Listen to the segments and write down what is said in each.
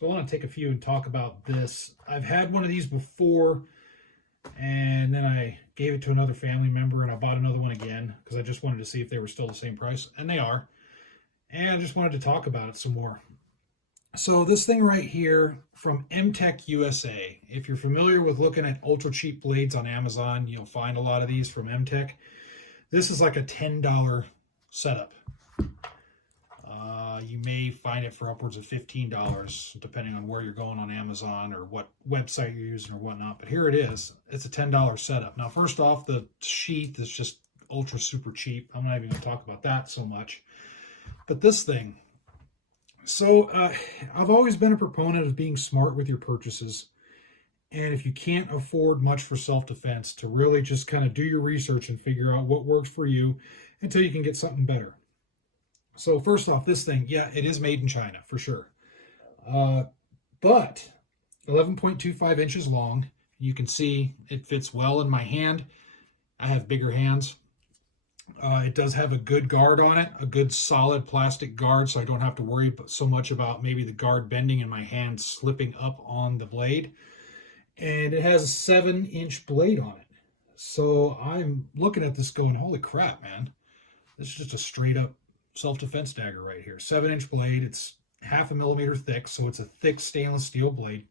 So I want to take a few and talk about this. I've had one of these before, and then I gave it to another family member, and I bought another one again because I just wanted to see if they were still the same price, and they are. And I just wanted to talk about it some more. So this thing right here from MTech USA, if you're familiar with looking at ultra cheap blades on Amazon, you'll find a lot of these from MTech. This is like a $10 setup. You may find it for upwards of $15, depending on where you're going on Amazon or what website you're using or whatnot. But here it is. It's a $10 setup. Now, first off, the sheath is just ultra super cheap. I'm not even going to talk about that so much. But this thing. So I've always been a proponent of being smart with your purchases. And if you can't afford much for self-defense, to really just kind of do your research and figure out what works for you until you can get something better. So first off, this thing, yeah, it is made in China for sure. But 11.25 inches long. You can see it fits well in my hand. I have bigger hands. It does have a good guard on it, a good solid plastic guard, so I don't have to worry so much about maybe the guard bending and my hand slipping up on the blade. And it has a 7-inch blade on it. So I'm looking at this going, holy crap, man. This is just a straight up self-defense dagger right here. 7-inch blade. It's 0.5 millimeter thick, so it's a thick stainless steel blade.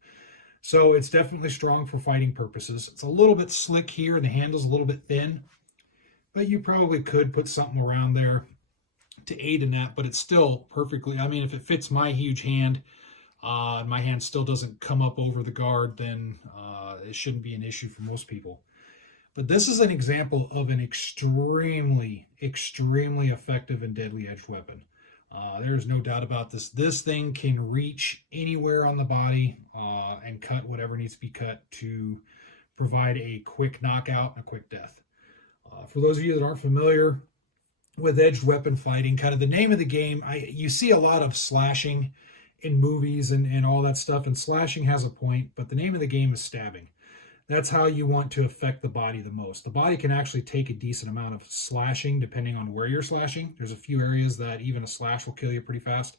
So it's definitely strong for fighting purposes. It's a little bit slick here, and the handle's a little bit thin, but you probably could put something around there to aid in that, but it's still perfectly, I mean, if it fits my huge hand, my hand still doesn't come up over the guard, then it shouldn't be an issue for most people. But this is an example of an extremely, extremely effective and deadly edged weapon. There's no doubt about this. This thing can reach anywhere on the body and cut whatever needs to be cut to provide a quick knockout and a quick death. For those of you that aren't familiar with edged weapon fighting, kind of the name of the game, you see a lot of slashing in movies and all that stuff, and slashing has a point, but the name of the game is stabbing. That's how you want to affect the body the most. The body can actually take a decent amount of slashing depending on where you're slashing. There's a few areas that even a slash will kill you pretty fast.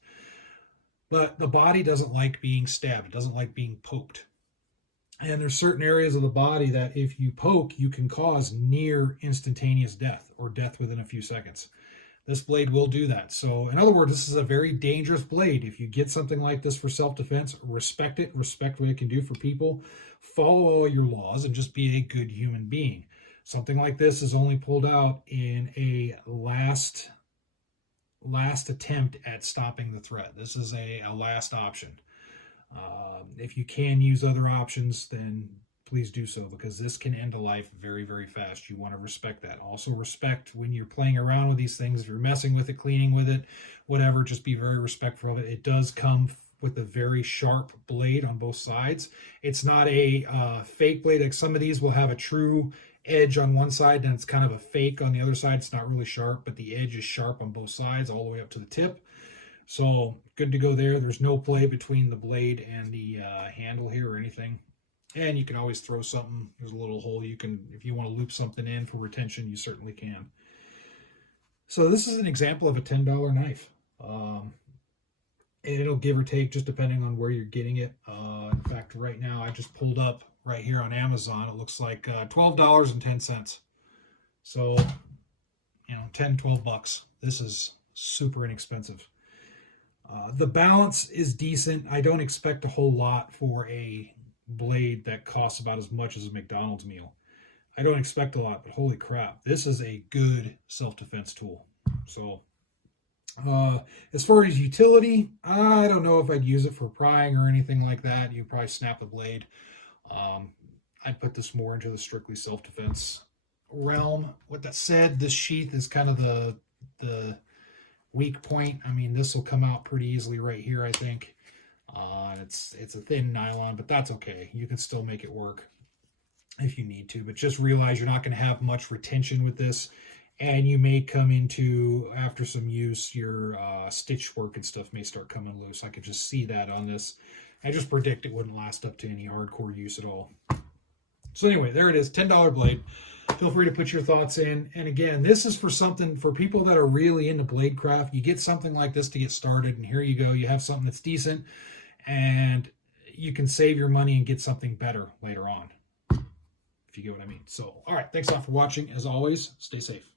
But the body doesn't like being stabbed. It doesn't like being poked. And there's certain areas of the body that if you poke, you can cause near instantaneous death or death within a few seconds. This blade will do that. So in other words, this is a very dangerous blade. If you get something like this for self-defense, respect it, respect what it can do for people, follow all your laws, and just be a good human being. Something like this is only pulled out in a last attempt at stopping the threat. This is a last option. If you can use other options, then please do so, because this can end a life very, very fast. You want to respect that. Also respect when you're playing around with these things. If you're messing with it, cleaning with it, whatever, just be very respectful of it. It does come with a very sharp blade on both sides. It's not a fake blade. Like some of these will have a true edge on one side, and it's kind of a fake on the other side. It's not really sharp, but the edge is sharp on both sides all the way up to the tip. So good to go there. There's no play between the blade and the handle here or anything. And you can always throw something. There's a little hole you can, if you want to loop something in for retention, you certainly can. So this is an example of a $10 knife. It'll give or take just depending on where you're getting it. In fact, right now I just pulled up right here on Amazon. It looks like $12.10. So, you know, 10, 12 bucks. This is super inexpensive. The balance is decent. I don't expect a whole lot for a blade that costs about as much as a McDonald's meal. I don't expect a lot, but holy crap, this is a good self-defense tool. So as far as utility, I don't know if I'd use it for prying or anything like that. You probably snap the blade. I'd put this more into the strictly self-defense realm. With that said, this sheath is kind of the weak point. I mean, this will come out pretty easily right here, I think. It's a thin nylon, but that's okay. You can still make it work if you need to, but just realize you're not going to have much retention with this, and you may come into, after some use, your stitch work and stuff may start coming loose. I could just see that on this. I just predict it wouldn't last up to any hardcore use at all. So anyway, there it is, $10 blade. Feel free to put your thoughts in. And again, this is for something for people that are really into blade craft. You get something like this to get started, and here you go. You have something that's decent. and you can save your money and get something better later on, if you get what I mean. So, all right, thanks a lot for watching. As always, stay safe.